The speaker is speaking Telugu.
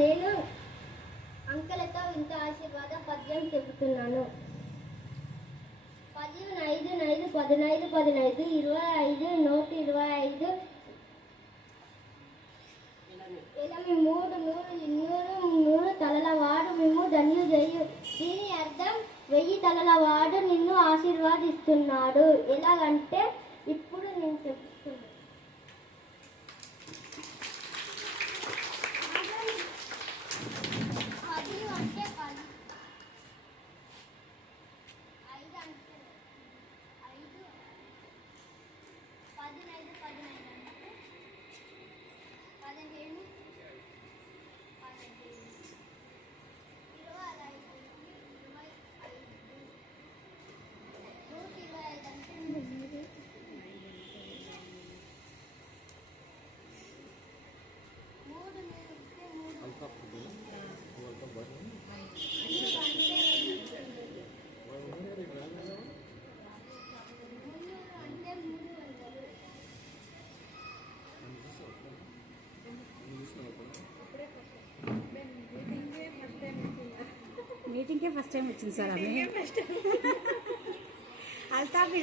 నేను అంకెలతో ఇంత ఆశీర్వాద పద్యం చెబుతున్నాను. 15 5 15 15 25 125 ఎలమి 3 100 తలల వాడు మేము ధన్యు చేయు. దీని అర్థం 1000 తలల వాడు నిన్ను ఆశీర్వాదిస్తున్నాడు. ఎలాగంటే ఇప్పుడు నేను చెప్తున్నాను. మీటింగ్కే ఫస్ట్ టైం వచ్చింది సార్. అల్తాఫ్